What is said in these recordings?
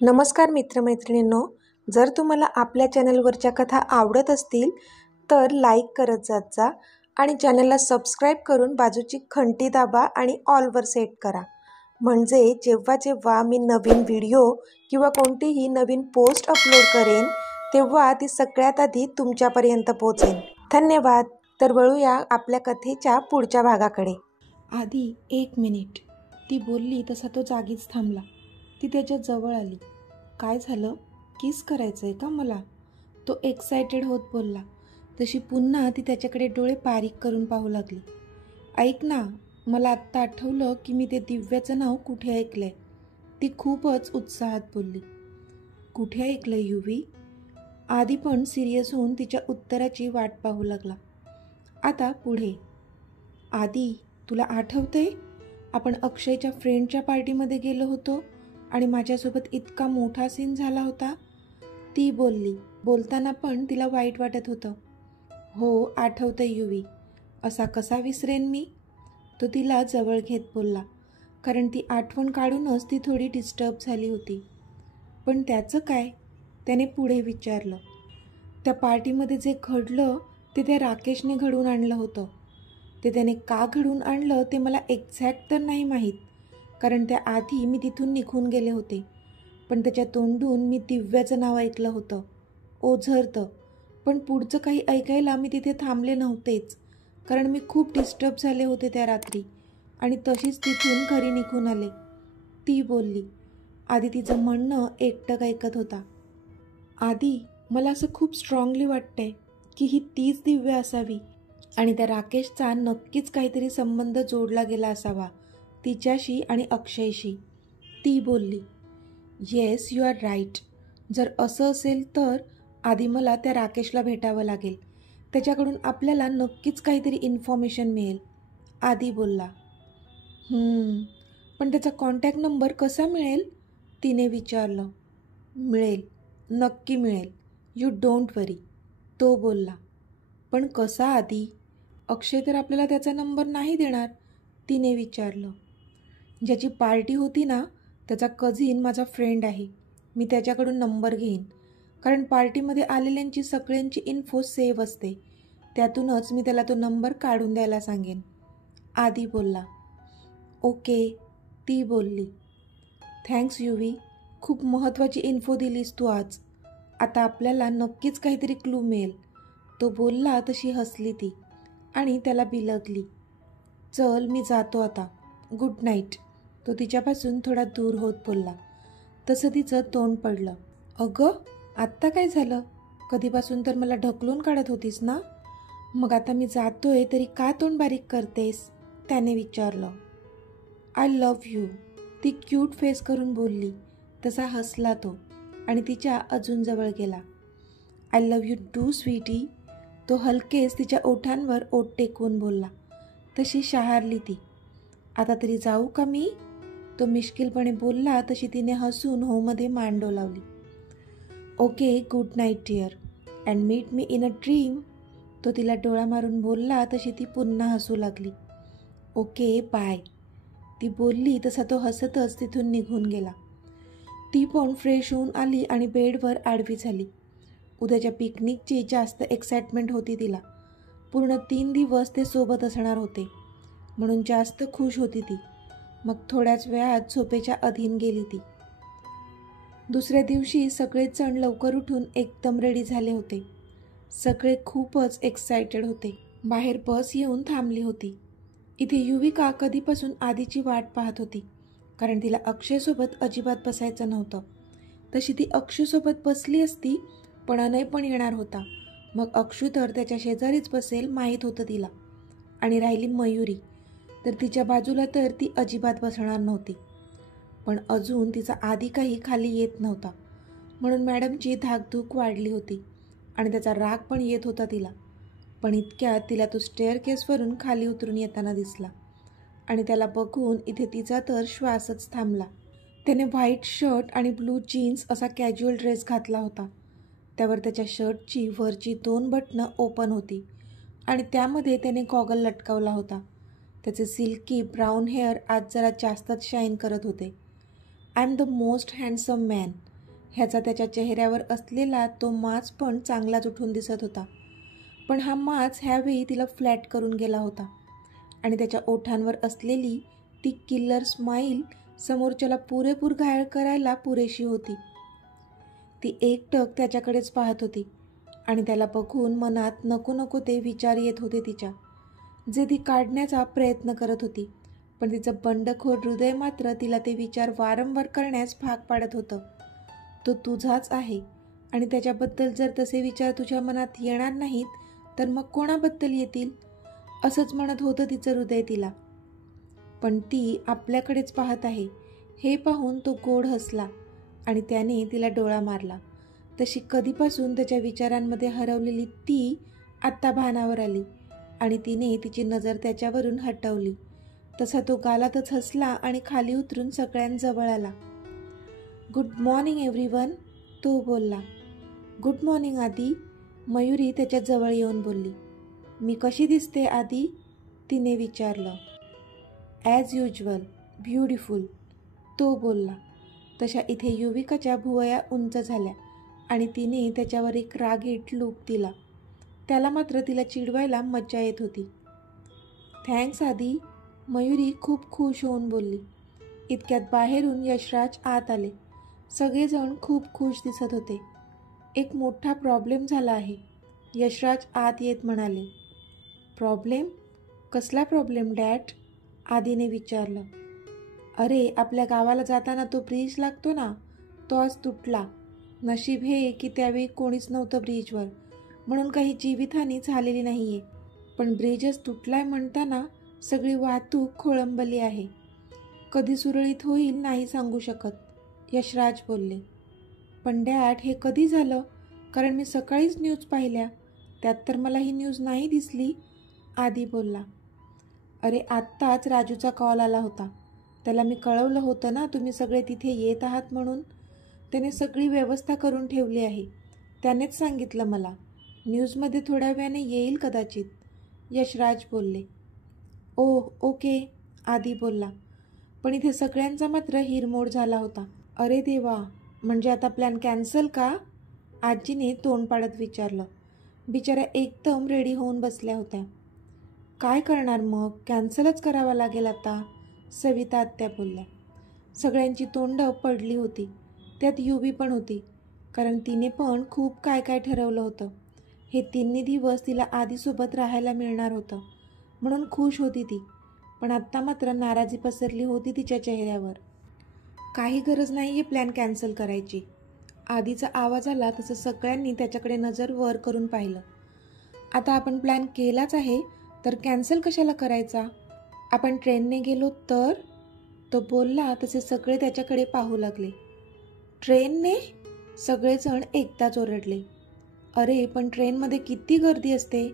नमस्कार मित्रमैत्रिणींनो, जर तुम्हाला आपल्या चॅनलवरच्या कथा आवडत असतील तर लाईक करत जात जा आणि चॅनलला सबस्क्राईब करून बाजूची घंटी दाबा आणि ऑलवर सेट करा, म्हणजे जेव्हा जेव्हा मी नवीन व्हिडिओ किंवा कोणतीही नवीन पोस्ट अपलोड करेन तेव्हा ती सगळ्यात आधी तुमच्यापर्यंत पोहोचेल। धन्यवाद। तर वळूया आपल्या कथेच्या पुढच्या भागाकडे। आधी 1 मिनिट, ती बोलली तसा तो जागीच थांबला। ती त्याच्या जवळ आली। काय झालं? किस करायचंय का मला? तो एक्सायटेड होत बोलला। तशी पुन्हा ती त्याच्याकडे डोळे बारीक करून पाहू लागली। ऐक ना, मला आत्ता आठवलं की मी ते दिव्याचं नाव कुठे ऐकलंय। ती खूपच उत्साहात बोलली। कुठे ऐकलंय युवी? आधी पण सिरियस होऊन तिच्या उत्तराची वाट पाहू लागला। आता पुढे। आधी, तुला आठवतंय आपण अक्षयच्या फ्रेंडच्या पार्टीमध्ये गेलो होतो आणि माझ्यासोबत इतका मोठा सीन झाला होता? ती बोलली। बोलताना पण तिला वाईट वाटत होतं। हो, आठवतंय युवी। असा कसा विसरेन मी? तो तिला जवळ घेत बोलला, कारण ती आठवण काढूनच ती थोडी डिस्टर्ब झाली होती। पण त्याचं काय? त्याने पुढे विचारलं। त्या पार्टीमध्ये जे घडलं ते त्या राकेशने घडवून आणलं होतं। ते त्याने का घडवून आणलं ते मला एक्झॅक्ट तर नाही माहीत, कारण त्याआधी मी तिथून निघून गेले होते। पण त्याच्या तोंडून मी दिव्याचं नाव ऐकलं होतं, ओझरतं। पण पुढचं काही ऐकायला मी तिथे थांबले नव्हतेच, कारण मी खूप डिस्टर्ब झाले होते त्या रात्री आणि तशीच तिथून घरी निघून आले, ती बोलली। आधी तिचं म्हणणं एकटक ऐकत होता। आधी, मला असं खूप स्ट्रॉंगली वाटतंय की ही तीच दिव्या असावी आणि त्या राकेशचा नक्कीच काहीतरी संबंध जोडला गेला असावा तिच्याशी आणि अक्षयशी, ती बोलली। Yes, you are right. जर असं असेल तर आधी मला त्या राकेशला भेटावं लागेल। त्याच्याकडून आपल्याला नक्कीच काहीतरी इन्फॉर्मेशन मिळेल, आधी बोलला। पण त्याचा कॉन्टॅक्ट नंबर कसा मिळेल? तिने विचारलं। मिळेल, नक्की मिळेल, यू डोंट वरी, तो बोलला। पण कसा आधी? अक्षय तर आपल्याला त्याचा नंबर नाही देणार, तिने विचारलं। ज्याची पार्टी होती ना, त्याचा कझिन माझा फ्रेंड आहे। मी त्याच्याकडून नंबर घेईन, कारण पार्टीमध्ये आलेल्यांची सगळ्यांची इन्फो सेव्ह असते। त्यातूनच मी त्याला तो नंबर काढून द्यायला सांगेन, आधी बोलला। ओके, ती बोलली। थँक्स युवी, खूप महत्त्वाची इन्फो दिलीस तू आज। आता आपल्याला नक्कीच काहीतरी क्लू मिळेल, तो बोलला। तशी हसली ती आणि त्याला बिलगली। चल, मी जातो आता, गुड नाईट, तो तिच्यापासून थोडा दूर होत बोलला। तसं तिचं तोंड पडलं। अगं, आत्ता काय झालं? कधीपासून तर मला ढकलून काढत होतीस ना, मग आता मी जातोय तरी का तोंड बारीक करतेस? त्याने विचारलं। आय लव्ह यू, ती क्यूट फेस करून बोलली। तसा हसला तो आणि तिच्या अजून जवळ गेला। I love you too sweetie, तो हलकेच तिच्या ओठांवर ओठ टेकवून बोलला। तशी शहारली ती। आता तरी जाऊ का मी? तो मिश्किलपणे बोलला। तशी तिने हसून होमध्ये मान डोलावली। Okay, good night dear, and meet me in a dream, तो तिला डोळा मारून बोलला। तशी ती पुन्हा हसू लागली। ओके, बाय, ती बोलली। तसा तो हसतच तिथून निघून गेला। ती पण फ्रेश होऊन आली आणि बेडवर आडवी झाली। उद्याच्या पिकनिकची जास्त एक्साइटमेंट होती तिला। पूर्ण 3 दिवस ते सोबत असणार होते, म्हणून जास्त खुश होती ती। मग थोड्याच वेळात झोपेच्या अधीन गेली ती। दुसऱ्या दिवशी सगळेच जण लवकर उठून एकदम रेडी झाले होते। सगळे खूपच एक्सायटेड होते। बाहेर बस येऊन थांबली होती। इथे युविका कधीपासून आधीची वाट पाहत होती, कारण तिला अक्षयसोबत अजिबात बसायचं नव्हतं। तशी ती अक्षूसोबत बसली असती, पण अनय पण येणार होता। मग अक्षू तर त्याच्या शेजारीच बसेल माहीत होतं तिला। आणि राहिली मयुरी, तर तिच्या बाजूला तर ती अजिबात बसणार नव्हती। पण अजून तिचा आधी काही खाली येत नव्हता, म्हणून मॅडमची धाकधूक वाढली होती आणि त्याचा राग पण येत होता तिला। पण इतक्यात तिला तो स्टेअरकेसवरून खाली उतरून येताना दिसला आणि त्याला बघून इथे तिचा तर श्वासच थांबला। त्याने व्हाईट शर्ट आणि ब्लू जीन्स असा कॅज्युअल ड्रेस घातला होता। त्यावर त्याच्या शर्टची वरची 2 बटणं ओपन होती आणि त्यामध्ये त्याने गॉगल लटकावला होता। त्याचे सिल्की ब्राऊन हेअर आज जरा जास्तच शाईन करत होते। I am the most handsome man, ह्याचा त्याच्या चेहऱ्यावर असलेला तो माज पण चांगलाच उठून दिसत होता. पण हा माज ह्यावेळी तिला फ्लॅट करून गेला होता आणि त्याच्या ओठांवर असलेली ती किल्लर स्माईल समोरच्याला पुरेपूर घायल करायला पुरेशी होती. ती एकटक त्याच्याकडेच पाहत होती आणि त्याला बघून मनात नको नको ते विचार येत होते तिच्या, जे ती काढण्याचा प्रयत्न करत होती. पण तिचं बंडखोर हृदय मात्र तिला ते विचार वारंवार करण्यास भाग पाडत होतं. तो तुझाच आहे आणि त्याच्याबद्दल जर तसे विचार तुझ्या मनात येणार नाहीत तर मग कोणाबद्दल येतील, असंच म्हणत होतं तिचं हृदय तिला. पण ती आपल्याकडेच पाहत आहे हे पाहून तो गोड हसला आणि त्याने तिला डोळा मारला. तशी कधीपासून त्याच्या विचारांमध्ये हरवलेली ती आत्ता भानावर आली आणि तिने तिची नजर त्याच्यावरून हटवली. तसा तो गालातच हसला आणि खाली उतरून सगळ्यांजवळ आला. गुड मॉर्निंग एव्हरीवन, तो बोलला. गुड मॉर्निंग आदी, मयुरी त्याच्या जवळ येऊन बोलली. मी कशी दिसते आदी, तिने विचारलं. ॲज युज्युअल, ब्युटिफुल, तो बोलला. तशा इथे युविकाच्या भुवया उंच झाल्या आणि तिने त्याच्यावर एक रागीट लूक दिला. त्याला मात्र तिला चिडवायला मज्जा येत होती. थँक्स आदी, मयुरी खूप खुश होऊन बोलली. इतक्यात बाहेरून यशराज आत आले. सगळेजण खूप खुश दिसत होते. एक मोठा प्रॉब्लेम झाला आहे, यशराज आत येत म्हणाले. प्रॉब्लेम? कसला प्रॉब्लेम डॅड, आदीने विचारलं. अरे आपल्या गावाला जाताना तो ब्रिज लागतो ना, तो आज तुटला. नशीब हे की त्यावेळी कोणीच नव्हतं ब्रिजवर, म्हणून काही जीवितहानी झालेली नाही आहे. पण ब्रिजच तुटलाय म्हणताना सगळी वाहतूक खोळंबली आहे. कधी सुरळीत होईल नाही सांगू शकत, यशराज बोलले. पण डॅड हे कधी झालं, कारण मी सकाळीच न्यूज पाहिल्या, त्यात तर मला ही न्यूज नाही दिसली, आदी बोलला. अरे आत्ताच राजूचा कॉल आला होता. त्याला मी कळवलं होतं ना तुम्ही सगळे तिथे येत आहात म्हणून. त्याने सगळी व्यवस्था करून ठेवली आहे. त्यानेच सांगितलं मला. न्यूजमध्ये थोड्या वेळाने येईल कदाचित, यशराज बोलले. ओह ओके, आदी बोलला. पण इथे सगळ्यांचा मात्र हिरमोड झाला होता. अरे देवा, म्हणजे आता प्लॅन कॅन्सल का, आजीने तोंड पाडत विचारलं. बिचाऱ्या एकदम रेडी होऊन बसल्या होत्या. काय करणार मग, कॅन्सलच करावा लागेल आता, सविता आत्या बोलल्या. सगळ्यांची तोंडं पडली होती. त्यात युवी पण होती, कारण तिने पण खूप काय काय ठरवलं होतं. हे 3 दिवस तिला आदीसोबत राहायला मिळणार होतं म्हणून खुश होती ती. पण आत्ता मात्र नाराजी पसरली होती तिच्या चेहऱ्यावर. काही गरज नाही आहे प्लॅन कॅन्सल करायची, आदीचा आवाज आला तसं सगळ्यांनी त्याच्याकडे नजर वर करून पाहिलं. आता आपण प्लॅन केलाच आहे तर कॅन्सल कशाला करायचा, आपण ट्रेनने गेलो तर, तो बोलला तसे सगळे त्याच्याकडे पाहू लागले. ट्रेनने, सगळेजण एकदाच ओरडले. अरे पण ट्रेनमध्ये किती गर्दी असते,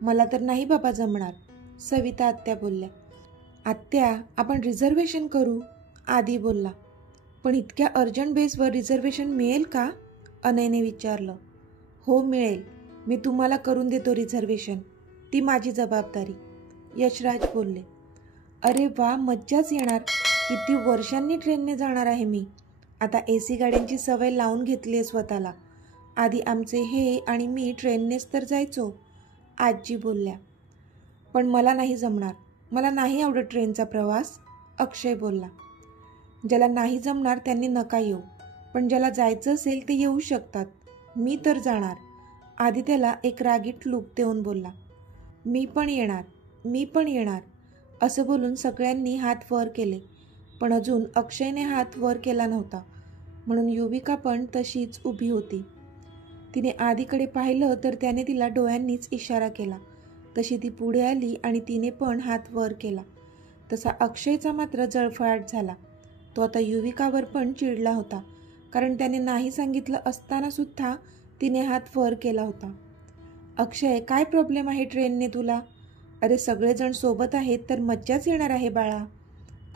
मला तर नाही बाबा जमणार, सविता आत्या बोलल्या. आत्या आपण रिझर्वेशन करू, आदी बोलला. पण इतक्या अर्जंट बेसवर रिझर्वेशन मिळेल का, अनयने विचारलं. हो मिळेल, मी तुम्हाला करून देतो रिझर्वेशन, ती माझी जबाबदारी, यशराज बोलले. अरे वा, मज्जाच येणार. किती वर्षांनी ट्रेनने जाणार आहे मी. आता AC गाड्यांची सवय लावून घेतली आहे स्वतःला. आधी आमचे हे आणि मी ट्रेननेच तर जायचो, आजी बोलल्या. पण मला नाही जमणार, मला नाही आवडत ट्रेनचा प्रवास, अक्षय बोलला. ज्याला नाही जमणार त्यांनी नका येऊ, पण ज्याला जायचं असेल ते येऊ शकतात, मी तर जाणार, आधी त्याला एक रागीट लूक देऊन बोलला. मी पण येणार, मी पण येणार, असं बोलून सगळ्यांनी हात वर केले. पण अजून अक्षयने हात वर केला नव्हता, म्हणून युविका पण तशीच उभी होती. तिने आदीकडे पाहिलं तर त्याने तिला डोळ्यांनीच इशारा केला. तशी ती पुढे आली आणि तिने पण हात वर केला. तसा अक्षयचा मात्र जळफळाट झाला. तो आता युविकावर पण चिडला होता, कारण त्याने नाही सांगितलं असताना सुद्धा तिने हात वर केला होता. अक्षय, काय प्रॉब्लेम आहे ट्रेनने तुला? अरे सगळेजण सोबत आहेत तर मज्जाच येणार आहे बाळा,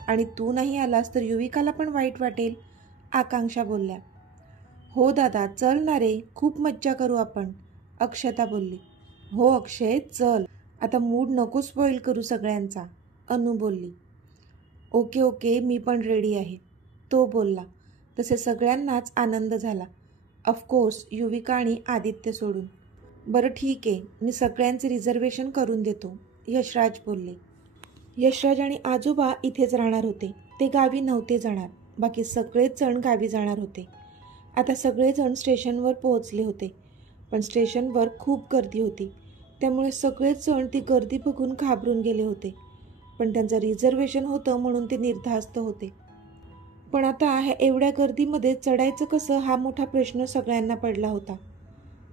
आणि तू नाही आलास तर युविकाला पण वाईट वाटेल, आकांक्षा बोलल्या. हो दादा चल ना रे, खूप मज्जा करू आपण, अक्षता बोलली. हो अक्षय चल, आता मूड नको स्पॉइल करू सगळ्यांचा, अनु बोलली. ओके ओके, मी पण रेडी आहे, तो बोलला. तसे सगळ्यांनाच आनंद झाला. ऑफकोर्स युविका आणि आदित्य सोडून. बरं ठीक आहे, मी सगळ्यांचे रिझर्वेशन करून देतो, यशराज बोलले. यशराज आणि आजोबा इथेच राहणार होते. ते गावी नव्हते जाणार. बाकी सगळेच जण गावी जाणार होते. आता सगळेजण स्टेशनवर पोहोचले होते. पण स्टेशनवर खूप गर्दी होती. त्यामुळे सगळेच जण ती गर्दी बघून घाबरून गेले होते. पण त्यांचं रिझर्वेशन होतं म्हणून ते निर्धास्त होते. पण आता ह्या एवढ्या गर्दीमध्ये चढायचं कसं हा मोठा प्रश्न सगळ्यांना पडला होता.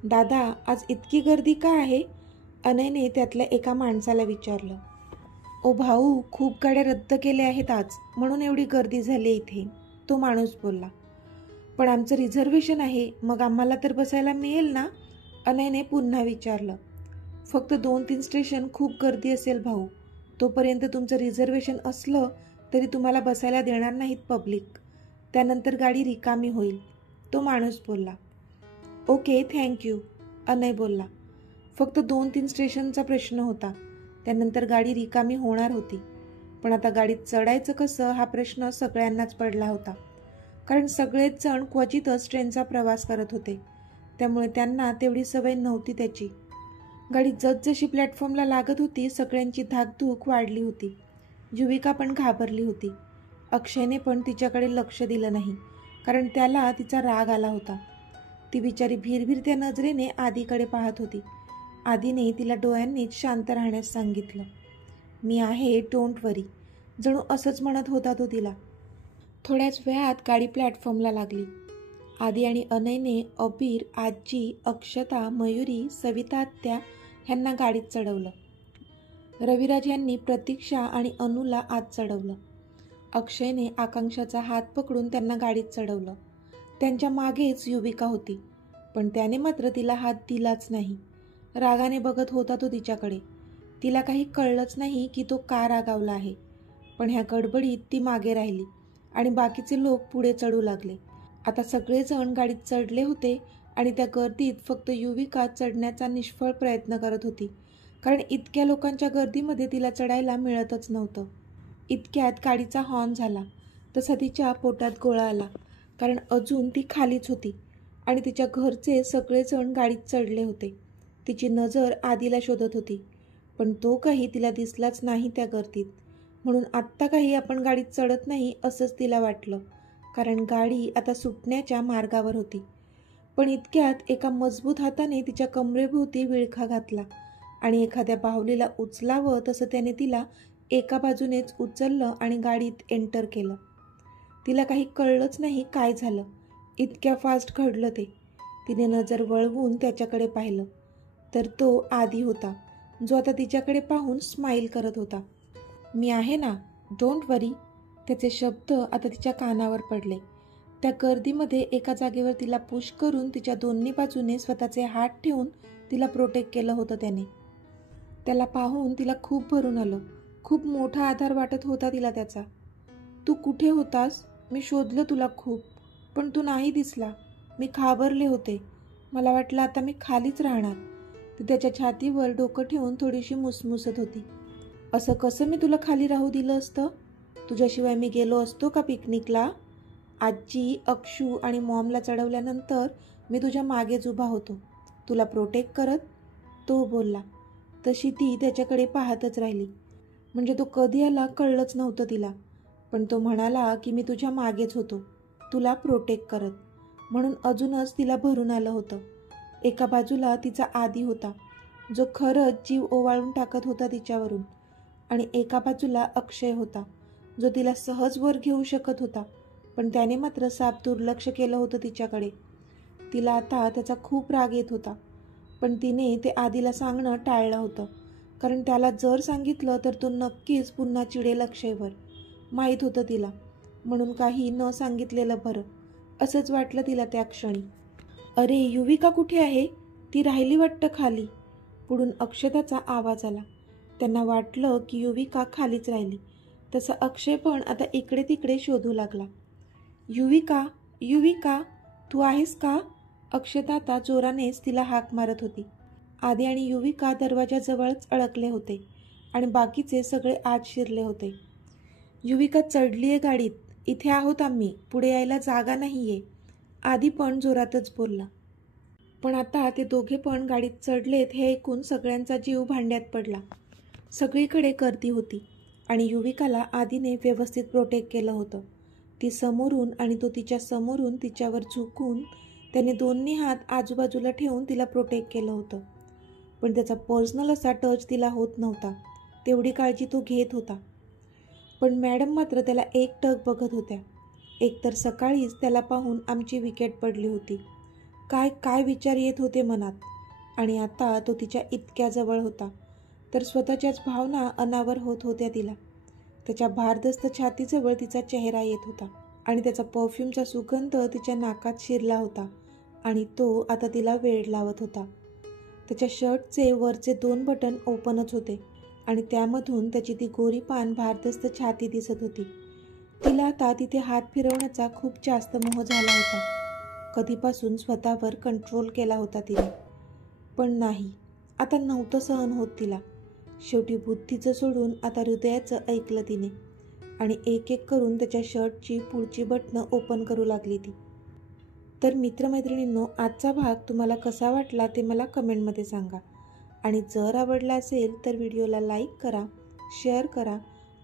दादा, आज इतकी गर्दी का आहे? अनयने त्यातल्या एका माणसाला विचारलं. ओ भाऊ, खूप गाड्या रद्द केल्या आहेत आज, म्हणून एवढी गर्दी झाली इथे, तो माणूस बोलला. पण आमचं रिझर्वेशन आहे, मग आम्हाला तर बसायला मिळेल ना? अनयने पुन्हा विचारलं. फक्त 2-3 स्टेशन खूप गर्दी असेल भाऊ. तोपर्यंत तुमचं रिझर्वेशन असलं तरी तुम्हाला बसायला देणार नाहीत पब्लिक. त्यानंतर गाडी रिकामी होईल, तो माणूस बोलला. ओके, थँक्यू, अनय बोलला. फक्त 2-3 स्टेशनचा प्रश्न होता. त्यानंतर गाडी रिकामी होणार होती. पण आता गाडीत चढायचं कसं हा प्रश्न सगळ्यांनाच पडला होता. कारण सगळेच जण क्वचितच ट्रेनचा प्रवास करत होते. त्यामुळे त्यांना तेवढी सवय नव्हती त्याची. गाडी जसजशी प्लॅटफॉर्मला लागत होती सगळ्यांची धाकधूक वाढली होती. युविका पण घाबरली होती. अक्षयने पण तिच्याकडे लक्ष दिलं नाही, कारण त्याला तिचा राग आला होता. ती बिचारी भिरभिरत्या नजरेने आदीकडे पाहत होती. आदीने तिला डोळ्यांनीच शांत राहण्यास सांगितलं. मी आहे, डोंट वरी, जणू असंच म्हणत होता तो तिला. थोड्याच वेळात गाडी प्लॅटफॉर्मला लागली. आदी आणि अनयने अबीर, आजी, अक्षता, मयुरी, सविता आत्या ह्यांना गाडीत चढवलं. रविराज यांनी प्रतीक्षा आणि अनूला आत चढवलं. अक्षयने आकांक्षाचा हात पकडून त्यांना गाडीत चढवलं. त्यांच्या मागेच युविका होती. पण त्याने मात्र तिला हात दिलाच नाही. रागाने बघत होता तो तिच्याकडे. तिला काही कळलंच नाही की तो का रागावला आहे. पण ह्या गडबडीत ती मागे राहिली आणि बाकीचे लोक पुढे चढू लागले. आता सगळेजण गाडीत चढले होते आणि त्या गर्दीत फक्त युविका चढण्याचा निष्फळ प्रयत्न करत होती. कारण इतक्या लोकांच्या गर्दीमध्ये तिला चढायला मिळतच नव्हतं. इतक्यात गाडीचा हॉर्न झाला तसा तिच्या पोटात गोळा आला. कारण अजून ती खालीच होती आणि तिच्या घरचे सगळेजण गाडीत चढले होते. तिची नजर आदीला शोधत होती. पण तो काही तिला दिसलाच नाही त्या गर्दीत. म्हणून आत्ता काही आपण गाडीत चढत नाही असंच तिला वाटलं. कारण गाडी आता सुटण्याच्या मार्गावर होती. पण इतक्यात एका मजबूत हाताने तिच्या कमरेभोवती विळखा घातला आणि एखाद्या बाहुलीला उचलावं तसं त्याने तिला एका बाजूनेच उचललं आणि गाडीत एंटर केलं. तिला काही कळलंच नाही काय झालं. इतक्या फास्ट घडलं ते. तिने नजर वळवून त्याच्याकडे पाहिलं तर तो आदी होता, जो आता तिच्याकडे पाहून स्माईल करत होता. मी आहे ना, डोंट वरी. त्याचे शब्द आता तिच्या कानावर पडले. त्या गर्दीमध्ये एका जागेवर तिला पुश करून तिच्या दोन्ही बाजूने स्वतःचे हात ठेवून तिला प्रोटेक्ट केलं होतं त्याने. त्याला पाहून तिला खूप भरून आलं. खूप मोठा आधार वाटत होता तिला त्याचा. तू कुठे होतास? मी शोधलं तुला खूप, पण तू नाही दिसला. मी घाबरले होते. मला वाटलं आता मी खालीच राहणार. ती त्याच्या छातीवर डोकं ठेवून थोडीशी मुसमुसत होती. असं कसं मी तुला खाली राहू दिलं असतं? तुझ्याशिवाय मी गेलो असतो का पिकनिकला? आजी, अक्षू आणि मॉमला चढवल्यानंतर मी तुझ्या मागेच उभा होतो, तुला प्रोटेक्ट करत, तो बोलला. तशी ती त्याच्याकडे पाहतच राहिली. म्हणजे तो कधी आला कळलंच नव्हतं तिला. पण तो म्हणाला की मी तुझ्या मागेच होतो, तुला प्रोटेक्ट करत. म्हणून अजूनच तिला भरून आलं होतं. एका बाजूला तिचा आदी होता, जो खरंच जीव ओवाळून टाकत होता तिच्यावरून. आणि एका बाजूला अक्षय होता, जो तिला सहज वर घेऊ शकत होता. पण त्याने मात्र साफ दुर्लक्ष केलं होतं तिच्याकडे. तिला आता त्याचा खूप राग येत होता. पण तिने ते आदीला सांगणं टाळलं होतं. कारण त्याला जर सांगितलं तर तो नक्कीच पुन्हा चिडेल अक्षयवर. माहीत होतं तिला. म्हणून काही न सांगितलेलं बरं असंच वाटलं तिला त्या क्षणी. अरे, युविका कुठे आहे? ती राहिली वाटतं खाली. पुढून अक्षताचा आवाज आला. त्यांना वाटलं की युविका खालीच राहिली. तसं अक्षय पण आता इकडे तिकडे शोधू लागला. युविका, युविका, तू आहेस का? अक्षता आता जोरानेच तिला हाक मारत होती. आदी आणि युविका दरवाजाजवळच अडकले होते आणि बाकीचे सगळे आत शिरले होते. युविका चढली आहे गाडीत, इथे आहोत आम्ही, पुढे यायला जागा नाही आहे, आधी पण जोरातच बोलला. पण आता ते दोघे पण गाडीत चढलेत हे ऐकून सगळ्यांचा जीव भांड्यात पडला. सगळीकडे गर्दी होती आणि युविकाला आधीने व्यवस्थित प्रोटेक्ट केलं होतं. ती समोरून आणि तो तिच्या समोरून तिच्यावर झुकून त्याने दोन्ही हात आजूबाजूला ठेवून तिला प्रोटेक्ट केलं होतं. पण त्याचा पर्सनल असा टच तिला होत नव्हता, तेवढी काळजी तो घेत होता. पण मॅडम मात्र त्याला एकटक बघत होत्या. एकतर सकाळीच त्याला पाहून आमची विकेट पडली होती. काय काय विचार येत होते मनात. आणि आता तो तिच्या इतक्या जवळ होता तर स्वतःच्याच भावना अनावर होत होत्या तिला. त्याच्या भारदस्त छातीजवळ तिचा चेहरा येत होता आणि त्याचा परफ्यूमचा सुगंध तिच्या नाकात शिरला होता आणि तो आता तिला वेड लावत होता. त्याच्या शर्टचे वरचे 2 बटन ओपनच होते आणि त्यामधून त्याची ती गोरी पान भारदस्त छाती दिसत होती. तिला आता तिथे हात फिरवण्याचा खूप जास्त मोह झाला होता. कधीपासून स्वतःवर कंट्रोल केला होता तिने, पण नाही, आता नव्हतं सहन होत तिला. शेवटी बुद्धीचं सोडून आता हृदयाचं ऐकलं तिने आणि एक एक करून त्याच्या शर्टची पुढची बटणं ओपन करू लागली ती. तर मित्रमैत्रिणींनो, आजचा भाग तुम्हाला कसा वाटला ते मला कमेंटमध्ये सांगा आणि जर आवडला असेल तर व्हिडिओला लाईक करा, शेअर करा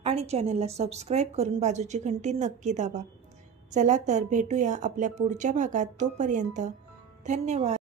आणि चॅनलला सबस्क्राईब करून बाजूची घंटी नक्की दाबा. चला तर भेटूया आपल्या पुढच्या भागात. तोपर्यंत धन्यवाद.